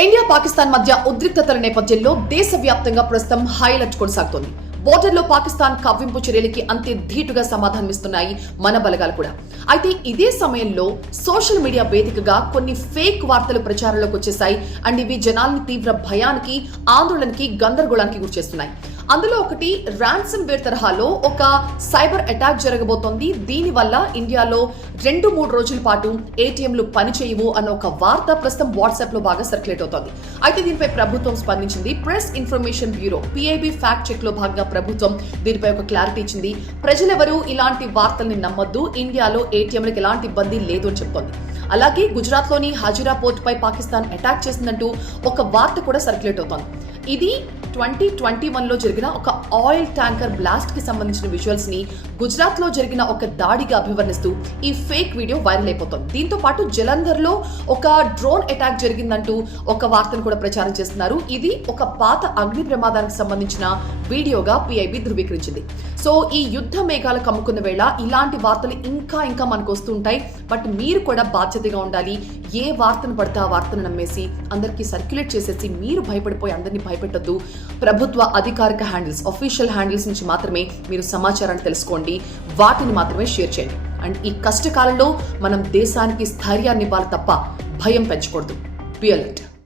India Pakistan మధ్య ఉద్రిక్తతల నేపథ్యంలో దేశవ్యాప్తంగా ప్రస్తుతం హైలైట్ కొనసాగుతోంది. బోర్డర్లో పాకిస్తాన్ కవ్వింపు చర్యలకి అంతే ధీటుగా సమాధానమిస్తున్నాయి మన బలగాలు కూడా. అయితే ఇదే సమయంలో సోషల్ మీడియా వేదికగా కొన్ని ఫేక్ వార్తలు ప్రచారంలోకి వచ్చేసాయి. అండ్ ఇవి జనాల్ని తీవ్ర భయానికి, ఆందోళనకి, గందరగోళానికి గురిచేస్తున్నాయి. అందులో ఒకటి ర్యాన్సమ్ వేర్ తరహాలో ఒక సైబర్ అటాక్ జరగబోతోంది. దీనివల్ల ఇండియాలో 2-3 రోజుల పాటు ఏటీఎంలు పనిచేయవు అన్న ఒక వార్త ప్రస్తుతం వాట్సాప్ లో బాగా సర్క్యులేట్ అవుతోంది. అయితే దీనిపై ప్రభుత్వం స్పందించింది. Press information bureau PIB fact check లో భాగంగా ప్రభుత్వం దీనిపై ఒక క్లారిటీ ఇచ్చింది. ప్రజలెవరూ ఇలాంటి వార్తల్ని నమ్మొద్దు, ఇండియాలో ఏటీఎంలకు ఎలాంటి ఇబ్బంది లేదు అని చెప్తోంది. అలాగే గుజరాత్ లోని హజీరా పోర్ట్ పై పాకిస్తాన్ అటాక్ చేసిందంటూ ఒక వార్త కూడా సర్క్యులేట్ అవుతోంది. ఇది 2021లో జరిగిన ఒక ఆయిల్ ట్యాంకర్ బ్లాస్ట్ కి సంబంధించిన విజువల్స్ ని గుజరాత్ లో జరిగిన ఒక దాడిగా అభివర్ణిస్తూ ఈ ఫేక్ వీడియో వైరల్ అయిపోతుంది. దీంతో పాటు జలంధర్ లో ఒక డ్రోన్ అటాక్ జరిగిందంటూ ఒక వార్తను కూడా ప్రచారం చేస్తున్నారు. ఇది ఒక పాత అగ్ని ప్రమాదానికి సంబంధించిన వీడియోగా PIB ధృవీకరించింది. సో ఈ యుద్ధ మేఘాలు కమ్ముకున్న వేళ ఇలాంటి వార్తలు ఇంకా మనకు వస్తుంటాయి. బట్ మీరు కూడా బాధ్యతగా ఉండాలి. ఏ వార్తను పడితే ఆ వార్తను నమ్మేసి అందరికీ సర్క్యులేట్ చేసేసి మీరు భయపడిపోయి అందరినీ భయపెట్టొద్దు. ప్రభుత్వ అధికారిక హ్యాండిల్స్, అఫీషియల్ హ్యాండిల్స్ నుంచి మాత్రమే మీరు సమాచారాన్ని తెలుసుకోండి. వాటిని మాత్రమే షేర్ చేయండి. అండ్ ఈ కష్టకాలంలో మనం దేశానికి స్థైర్యాన్ని ఇవ్వాలి తప్ప భయం పెంచకూడదు. Be alert.